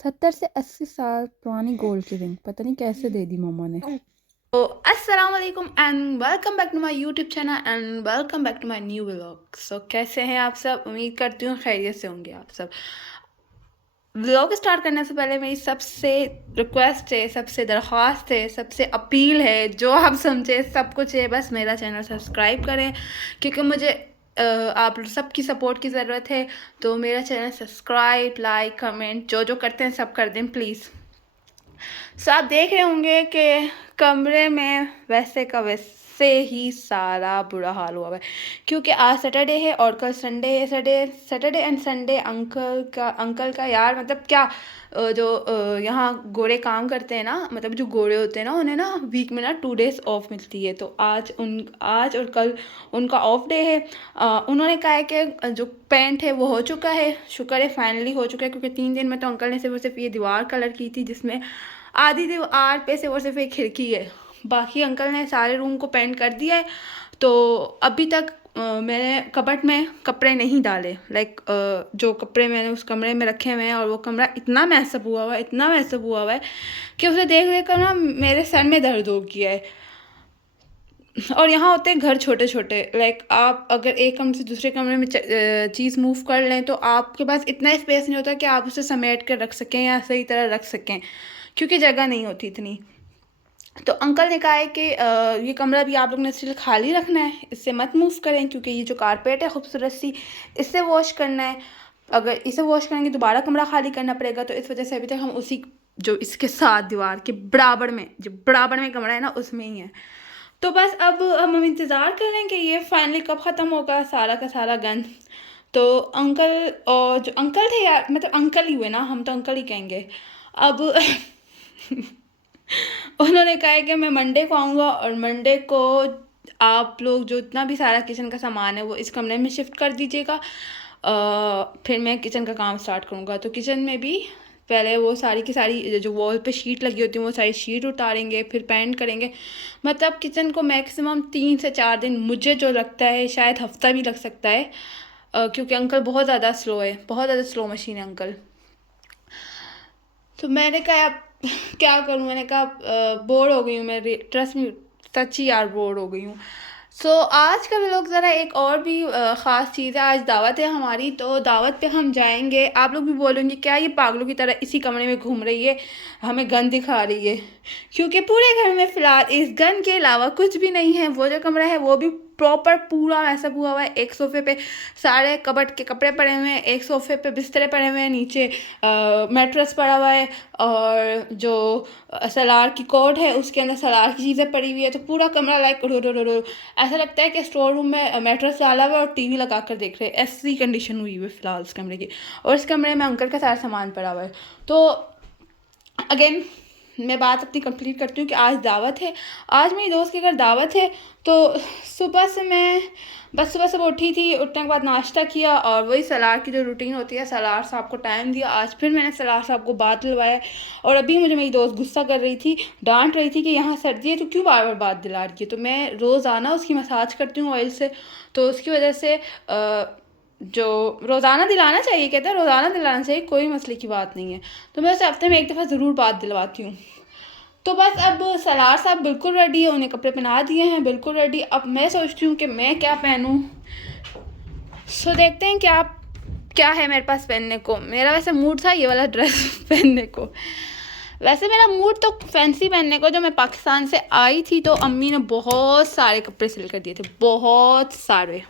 70 से 80 साल पुरानी गोल्ड की रिंग पता नहीं कैसे दे दी मम्मा ने। तो अस्सलाम वालेकुम and welcome back to my YouTube channel and welcome back to my new vlog. So कैसे हैं आप सब? उम्मीद करती हूँ खैरियत से होंगे आप सब। व्लॉग स्टार्ट करने से पहले मेरी सबसे रिक्वेस्ट है, सबसे दरख्वास्त है, सबसे अपील है, जो आप समझे सब कुछ है, बस मेरा चैनल सब्सक्राइब करें क्योंकि मुझे आप सबकी सपोर्ट की ज़रूरत है। तो मेरा चैनल सब्सक्राइब, लाइक, कमेंट जो जो करते हैं सब कर दें प्लीज़। सो आप देख रहे होंगे कि कमरे में वैसे का वैसे ही सारा बुरा हाल हुआ है क्योंकि आज सैटरडे है और कल संडे है। सैटरडे एंड संडे अंकल का यार मतलब क्या यहाँ गोरे काम करते हैं ना, मतलब जो गोरे होते हैं ना उन्हें ना वीक में ना 2 डेज ऑफ मिलती है। तो आज और कल उनका ऑफ डे है। उन्होंने कहा है कि जो पेंट है वो हो चुका है, शुक्र है फाइनली हो चुका है क्योंकि 3 दिन में तो अंकल ने सिर्फ ये दीवार कलर की थी जिसमें आधी दीवार पे से और सिर्फ एक खिड़की है, बाकी अंकल ने सारे रूम को पेंट कर दिया है। तो अभी तक मैंने कबर्ड में कपड़े नहीं डाले, लाइक जो कपड़े मैंने उस कमरे में रखे हुए हैं और वो कमरा इतना मैसअप हुआ हुआ है, इतना मैसअप हुआ हुआ है कि उसे देख देख कर ना मेरे सर में दर्द हो गया है। और यहाँ होते हैं घर छोटे छोटे, लाइक आप अगर एक कमरे से दूसरे कमरे में चीज़ मूव कर लें तो आपके पास इतना स्पेस नहीं होता कि आप उसे समेट कर रख सकें या सही तरह रख सकें क्योंकि जगह नहीं होती इतनी। तो अंकल ने कहा है कि ये कमरा भी आप लोग ने सिर्फ खाली रखना है, इससे मत मूव करें क्योंकि ये जो कारपेट है खूबसूरत सी, इससे वॉश करना है। अगर इसे वॉश करेंगे दोबारा कमरा खाली करना पड़ेगा, तो इस वजह से अभी तक हम उसी जो इसके साथ दीवार के बराबर में जो बराबर में कमरा है ना उसमें ही है। तो बस अब हम इंतज़ार कर रहे हैं कि ये फाइनली कब ख़त्म होगा सारा का सारा गन। तो अंकल और जो अंकल थे यार, मतलब अंकल ही हुए ना, हम तो अंकल ही कहेंगे अब। उन्होंने कहा है कि मैं मंडे को आऊँगा और मंडे को आप लोग जो इतना भी सारा किचन का सामान है वो इस कमरे में शिफ्ट कर दीजिएगा। फिर मैं किचन का काम स्टार्ट करूँगा। तो किचन में भी पहले वो सारी की सारी जो वॉल पे शीट लगी होती है वो सारी शीट उतारेंगे, फिर पेंट करेंगे। मतलब किचन को मैक्सिमम 3 से 4 दिन, मुझे जो लगता है शायद हफ्ता भी लग सकता है क्योंकि अंकल बहुत ज़्यादा स्लो है, बहुत ज़्यादा स्लो मशीन है अंकल। तो मैंने कहा अब क्या करूँ, मैंने कहा बोर हो गई हूँ मैं, ट्रस्ट में सच ही यार बोर हो गई हूँ। सो आज का व्लॉग ज़रा एक और भी ख़ास चीज़ है, आज दावत है हमारी, तो दावत पे हम जाएंगे। आप लोग भी बोलेंगे क्या ये पागलों की तरह इसी कमरे में घूम रही है, हमें गन दिखा रही है, क्योंकि पूरे घर में फ़िलहाल इस गन के अलावा कुछ भी नहीं है। वो जो कमरा है वो भी प्रॉपर पूरा ऐसा हुआ हुआ है। एक सोफ़े पे सारे कबर्ड के कपड़े पड़े हुए हैं, एक सोफ़े पे बिस्तरे पड़े हुए हैं, नीचे मैट्रेस पड़ा हुआ है और जो सलार की कोट है उसके अंदर सलार की चीज़ें पड़ी हुई है। तो पूरा कमरा लाइक ऐसा लगता है कि स्टोर रूम में मैट्रेस डाला हुआ है और टीवी लगा कर देख रहे हैं, ऐसी कंडीशन हुई हुई है फ़िलहाल इस कमरे की। और इस कमरे में अंकल का सारा सामान पड़ा हुआ है। तो अगेन मैं बात अपनी कंप्लीट करती हूँ कि आज दावत है, आज मेरी दोस्त के घर दावत है। तो सुबह से मैं बस सुबह उठी थी, उठने के बाद नाश्ता किया और वही सलार की जो रूटीन होती है, सलार साहब को टाइम दिया। आज फिर मैंने सलार साहब को बात दिलवाया और अभी मुझे मेरी दोस्त गुस्सा कर रही थी, डांट रही थी कि यहाँ सर्दी है तो क्यों बार बार बात दिला रही है। तो मैं रोज़ाना उसकी मसाज करती हूँ ऑयल से, तो उसकी वजह से जो रोज़ाना दिलाना चाहिए, कहते हैं रोज़ाना दिलाना चाहिए, कोई मसले की बात नहीं है। तो मैं उसे हफ्ते में एक दफ़ा ज़रूर बात दिलवाती हूँ। तो बस अब सलार साहब बिल्कुल रेडी है, उन्हें कपड़े पहना दिए हैं, बिल्कुल रेडी। अब मैं सोचती हूँ कि मैं क्या पहनूँ। सो देखते हैं क्या क्या है मेरे पास पहनने को। मेरा वैसे मूड था ये वाला ड्रेस पहनने को, वैसे मेरा मूड तो फैंसी पहनने को। जो मैं पाकिस्तान से आई थी तो अम्मी ने बहुत सारे कपड़े सिल कर दिए थे, बहुत सारे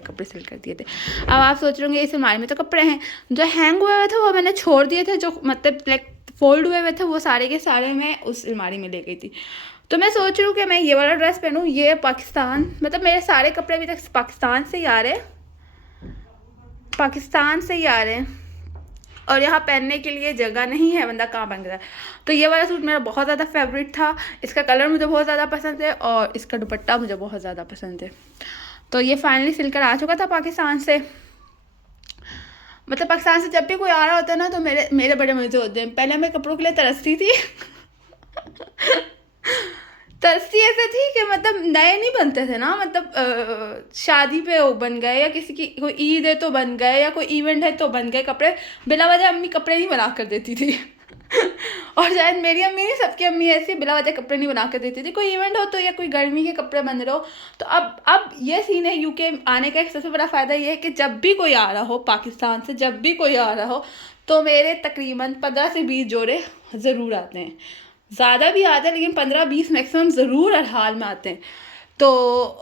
कपड़े सिल कर दिए थे। अब आप सोच रहे होंगे इस अलमारी में तो कपड़े हैं, जो हैंग हुए हुए थे वो मैंने छोड़ दिए थे, जो मतलब लाइक फोल्ड हुए हुए थे वो सारे के सारे मैं उस अलमारी में ले गई थी। तो मैं सोच रही हूँ कि मैं ये वाला ड्रेस पहनूँ। ये पाकिस्तान, मतलब मेरे सारे कपड़े अभी तक पाकिस्तान से ही आ रहे हैं, पाकिस्तान से ही आ रहे हैं और यहाँ पहनने के लिए जगह नहीं है, बंदा कहाँ पहन है। तो ये वाला सूट मेरा बहुत ज़्यादा फेवरेट था, इसका कलर मुझे बहुत ज़्यादा पसंद है और इसका दुपट्टा मुझे बहुत ज़्यादा पसंद है। तो ये फाइनली सिलकर आ चुका था पाकिस्तान से। मतलब पाकिस्तान से जब भी कोई आ रहा होता है ना तो मेरे मेरे बड़े मज़े होते हैं। पहले मैं कपड़ों के लिए तरसती थी तरसी ऐसे थी कि मतलब नए नहीं बनते थे ना, मतलब शादी पे वो बन गए या किसी की कोई ईद है तो बन गए या कोई इवेंट है तो बन गए कपड़े। बिला वजह अम्मी कपड़े नहीं बना कर देती थी और शायद मेरी अम्मी नहीं, सबकी अम्मी ऐसी बिला वजह कपड़े नहीं बना कर देती थी। कोई इवेंट हो तो या कोई गर्मी के कपड़े बन रहे हो तो अब ये सीन है। यूके आने का एक सबसे बड़ा फ़ायदा ये है कि जब भी कोई आ रहा हो पाकिस्तान से, जब भी कोई आ रहा हो तो मेरे तकरीबन 15 से 20 जोड़े ज़रूर आते हैं। ज़्यादा भी आते हैं लेकिन 15-20 मैक्सिमम ज़रूर हर हाल में आते हैं। तो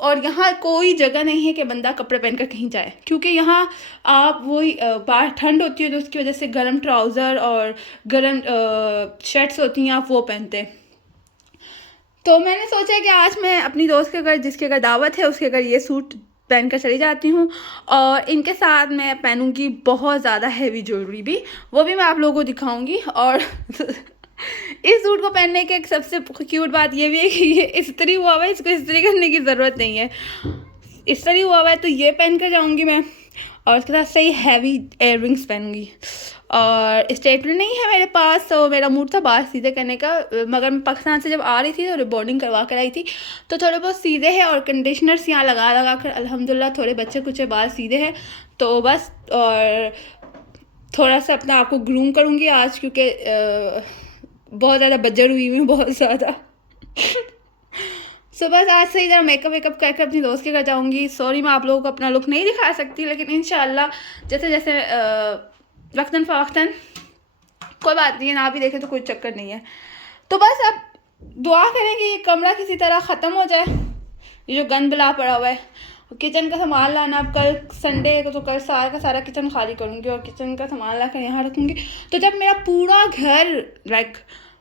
और यहाँ कोई जगह नहीं है कि बंदा कपड़े पहनकर कहीं जाए, क्योंकि यहाँ आप वही बाहर ठंड होती है तो उसकी वजह से गर्म ट्राउज़र और गर्म शर्ट्स होती हैं, आप वो पहनते हैं। तो मैंने सोचा कि आज मैं अपनी दोस्त के घर, जिसके घर दावत है, उसके घर ये सूट पहन कर चली जाती हूँ और इनके साथ मैं पहनूँगी बहुत ज़्यादा हैवी ज्वेलरी भी, वो भी मैं आप लोगों को दिखाऊँगी। और इस सूट को पहनने की एक सबसे क्यूट बात ये भी है कि ये इस्त्री हुआ हुआ है, इसको इस्त्री करने की ज़रूरत नहीं है। इस्त्री हुआ हुआ है तो ये पहन कर जाऊँगी मैं, और उसके साथ सही हैवी इयररिंग्स पहनूँगी। और स्टेटनर नहीं है मेरे पास, तो मेरा मूड था बाल सीधे करने का, मगर मैं पाकिस्तान से जब आ रही थी तो रिबॉन्डिंग करवा कर आई थी, तो थोड़े बहुत सीधे हैं और कंडीशनर्स यहाँ लगा लगा कर अल्हम्दुलिल्लाह थोड़े बच्चे कुछ बाल सीधे हैं। तो बस, और थोड़ा सा अपना आपको ग्रूम करूँगी आज, क्योंकि बहुत ज़्यादा बजर हुई हूँ, बहुत ज़्यादा। सो बस आज से ही ज़रा मेकअप वेकअप करके अपनी दोस्त के घर जाऊँगी। सॉरी मैं आप लोगों को अपना लुक नहीं दिखा सकती, लेकिन इंशाल्लाह जैसे जैसे वक्तन फ़वक्तन, कोई बात नहीं है, ना भी देखें तो कोई चक्कर नहीं है। तो बस अब दुआ करें कि ये कमरा किसी तरह ख़त्म हो जाए, ये जो गंद बला पड़ा हुआ है। किचन का सामान लाना, अब कल संडे है तो कल सारा का सारा किचन खाली करूँगी और किचन का सामान ला कर यहाँ रखूँगी। तो जब मेरा पूरा घर लाइक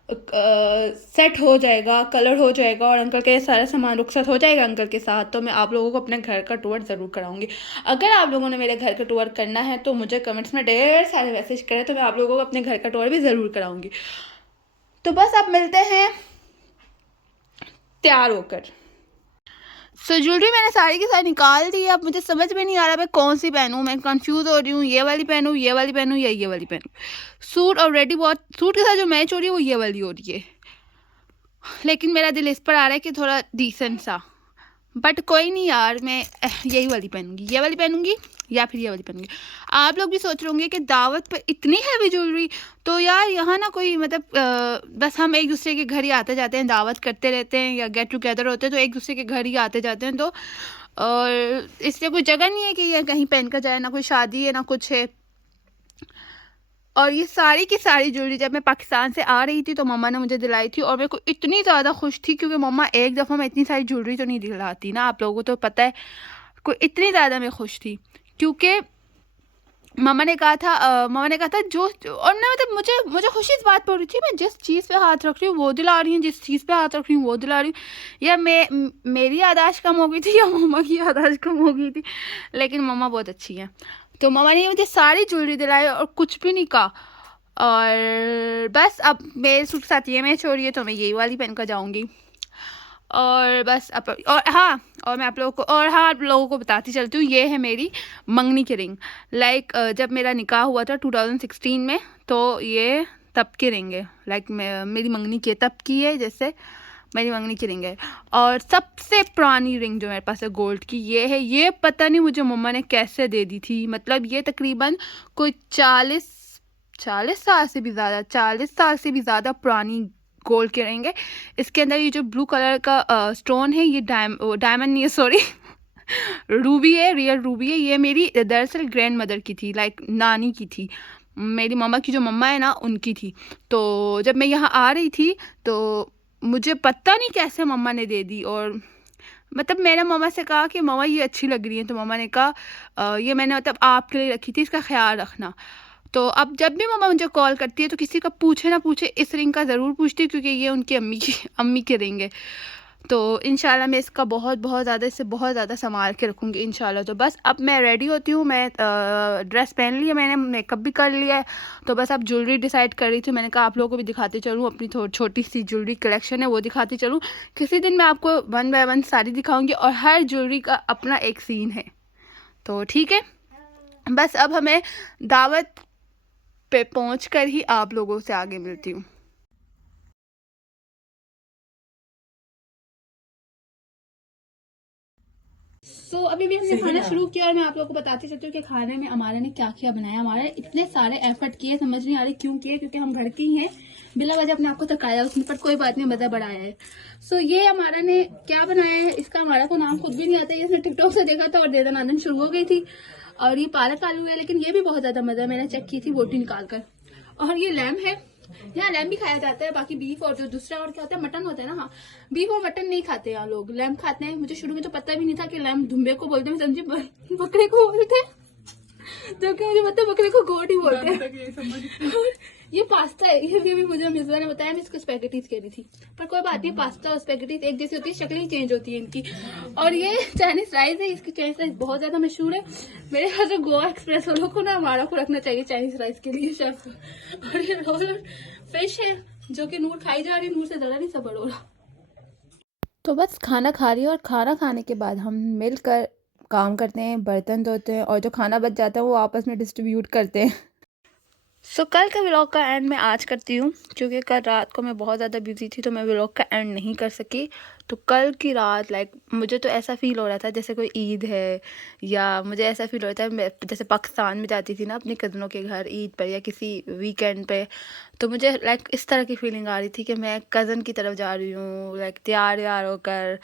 सेट हो जाएगा, कलर हो जाएगा और अंकल का ये सारा सामान रुखसत हो जाएगा अंकल के साथ, तो मैं आप लोगों को अपने घर का टूर ज़रूर कराऊंगी। अगर आप लोगों ने मेरे घर का टूर करना है तो मुझे कमेंट्स में ढेर सारे मैसेज करें, तो मैं आप लोगों को अपने घर का टूर भी ज़रूर कराऊंगी। तो बस अब मिलते हैं तैयार होकर। सो ज्वेलरी मैंने सारी की सारी निकाल दी है। अब मुझे समझ में नहीं आ रहा मैं कौन सी पहनूँ, मैं कंफ्यूज हो रही हूँ, ये वाली पहनूँ, ये वाली पहनूँ या ये वाली पहनूँ। सूट ऑलरेडी बहुत, सूट के साथ जो मैच हो रही है वो ये वाली हो रही है, लेकिन मेरा दिल इस पर आ रहा है कि थोड़ा डिसेंट सा। बट कोई नहीं यार, मैं यही वाली पहनूंगी, ये वाली पहनूंगी या फिर ये वाली पहनूंगी। आप लोग भी सोच रहे होंगे कि दावत पे इतनी हैवी ज्वेलरी, तो यार यहाँ ना कोई मतलब बस हम एक दूसरे के घर ही आते जाते हैं, दावत करते रहते हैं या गेट टुगेदर होते हैं तो एक दूसरे के घर ही आते जाते हैं, तो और इसलिए कोई जगह नहीं है कि ये कहीं पहन कर जाए, ना कोई शादी है ना कुछ है। और ये सारी की सारी ज्वेलरी जब मैं पाकिस्तान से आ रही थी तो मम्मा ने मुझे दिलाई थी, और मेरे को इतनी ज़्यादा खुश थी क्योंकि मम्मा एक दफ़ा में इतनी सारी ज्वेलरी तो नहीं दिलाती ना, आप लोगों को तो पता है। को इतनी ज़्यादा मैं खुश थी क्योंकि मम्मा ने कहा था और ना मतलब मुझे खुशी इस बात पर हो रही थी, मैं जिस चीज़ पे हाथ रख रही हूँ वो दिला रही हूँ, जिस चीज़ पे हाथ रख रही हूँ वो दिला रही हूँ। या मेरी यादाश्त कम हो गई थी या मम्मा की यादाश्त कम हो गई थी, लेकिन मम्मा बहुत अच्छी हैं। तो मम्मा ने मुझे सारी ज्वेलरी दिलाई और कुछ भी नहीं कहा। और बस अब मेरे सूट के साथ ये मैच हो रही है तो मैं यही वाली पहन कर जाऊँगी। और बस अब, और हाँ, और मैं आप लोगों को बताती चलती हूँ, ये है मेरी मंगनी की रिंग। लाइक जब मेरा निकाह हुआ था 2016 में, तो ये तब की रिंग है। लाइक मेरी मंगनी के तब की है, जैसे मेरी मंगनी की रिंग है। और सबसे पुरानी रिंग जो मेरे पास है गोल्ड की, ये है। ये पता नहीं मुझे मम्मा ने कैसे दे दी थी, मतलब ये तकरीबन कोई 40 साल से भी ज़्यादा, 40 साल से भी ज़्यादा पुरानी गोल्ड के रिंग है। इसके अंदर ये जो ब्लू कलर का स्टोन है, ये डायमंड नहीं है, सॉरी रूबी है, रियल रूबी है। ये मेरी दरअसल ग्रैंड मदर की थी, लाइक नानी की थी, मेरी मम्मा की जो मम्मा है ना उनकी थी। तो जब मैं यहाँ आ रही थी तो मुझे पता नहीं कैसे मम्मा ने दे दी, और मतलब मैंने मम्मा से कहा कि मम्मा ये अच्छी लग रही है, तो मम्मा ने कहा ये मैंने मतलब आपके लिए रखी थी, इसका ख्याल रखना। तो अब जब भी मम्मा मुझे कॉल करती है तो किसी का पूछे ना पूछे इस रिंग का ज़रूर पूछती है, क्योंकि ये उनकी अम्मी की रिंग है। तो इंशाल्लाह मैं इसका इसे बहुत ज़्यादा संभाल के रखूँगी इंशाल्लाह। तो बस अब मैं रेडी होती हूँ, मैं ड्रेस पहन लिया, मैंने मेकअप भी कर लिया है, तो बस अब ज्वेलरी डिसाइड कर रही थी। मैंने कहा आप लोगों को भी दिखाते चलूँ, अपनी छोटी सी ज्वेलरी कलेक्शन है वो दिखाती चलूँ। किसी दिन मैं आपको 1 बाय 1 सारी दिखाऊँगी, और हर ज्वेलरी का अपना एक सीन है। तो ठीक है, बस अब हमें दावत पे पहुँच कर ही आप लोगों से आगे मिलती हूँ। सो अभी भी हमने खाना शुरू किया और मैं आप लोगों को बताती चलती हूँ कि खाने में हमारे ने क्या क्या बनाया। हमारे इतने सारे एफर्ट किए, समझ नहीं आ रही क्यों किए, क्योंकि हम घर के ही हैं, बिना वजह अपने आपको थकाया उसमें, पर कोई बात नहीं, मजा बढ़ाया है। सो ये हमारा ने क्या बनाया है, इसका हमारा को नाम खुद भी नहीं आता है, इसने टिकटॉक से देखा था और दे दनादन शुरू हो गई थी। और ये पालक आलू है, लेकिन ये भी बहुत ज्यादा मजा, मैंने चेक की थी बोटी निकाल कर। और ये लैम है, यहाँ लैम भी खाया जाता है, बाकी बीफ और जो दूसरा और क्या होता है मटन होता है ना, हाँ बीफ और मटन नहीं खाते यहाँ लोग, लैम खाते हैं। मुझे शुरू में तो पता भी नहीं था कि लैम धुम्बे को बोलते हैं, मैं समझी बकरे को बोलते हैं, जबकि मुझे पता है बकरे को गोट ही बोलते हैं। और ये पास्ता है, ये भी मुझे मिसबा ने बताया, मैं इसको स्पेगेटीज कह रही थी, पर कोई बात नहीं, पास्ता और स्पेगेटीज एक जैसी होती है, शक्लें ही चेंज होती है इनकी। और ये चाइनीज राइस है, इसकी चाइनीज राइस बहुत ज्यादा मशहूर है। मेरे ख्याल से गोवा एक्सप्रेस वालों को ना हमारा को रखना चाहिए चाइनीज राइस के लिए शेफ। और ये रोल फिश है जो कि नूर खाई जा रही है, नूर से ज्यादा नहीं सबर हो रहा। तो बस खाना खा रही है, और खाना खाने के बाद हम मिलकर काम करते हैं, बर्तन धोते हैं, और जो खाना बच जाता है वो आपस में डिस्ट्रीब्यूट करते हैं। सो कल का व्लॉग का एंड मैं आज करती हूँ, क्योंकि कल रात को मैं बहुत ज़्यादा बिजी थी तो मैं व्लॉग का एंड नहीं कर सकी। तो कल की रात मुझे तो ऐसा फील हो रहा था जैसे कोई ईद है, या मुझे ऐसा फील हो रहा था मैं जैसे पाकिस्तान में जाती थी ना अपनी कज़नों के घर ईद पर या किसी वीकेंड पे, तो मुझे इस तरह की फीलिंग आ रही थी कि मैं कज़न की तरफ जा रही हूँ, तैयार व्यार होकर।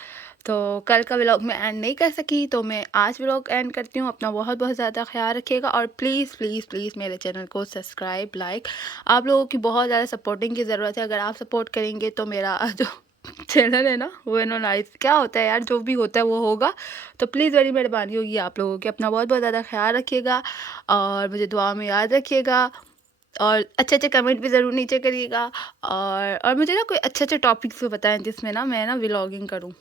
तो कल का व्लॉग मैं एंड नहीं कर सकी, तो मैं आज व्लॉग एंड करती हूँ। अपना बहुत बहुत ज़्यादा ख्याल रखिएगा, और प्लीज़ प्लीज़ प्लीज़ मेरे चैनल को सब्सक्राइब, लाइक, आप लोगों की बहुत ज़्यादा सपोर्टिंग की ज़रूरत है। अगर आप सपोर्ट करेंगे तो मेरा जो चैनल है ना वो नाइस क्या होता है यार, जो भी होता है वो होगा। तो प्लीज़ बड़ी मेहरबानी होगी आप लोगों की, अपना बहुत बहुत ज़्यादा ख्याल रखिएगा और मुझे दुआ में याद रखिएगा, और अच्छे अच्छे कमेंट भी ज़रूर नीचे करिएगा। और मुझे ना कोई अच्छे अच्छे टॉपिक्स बताएं जिसमें ना मैं ना व्लॉगिंग करूँ।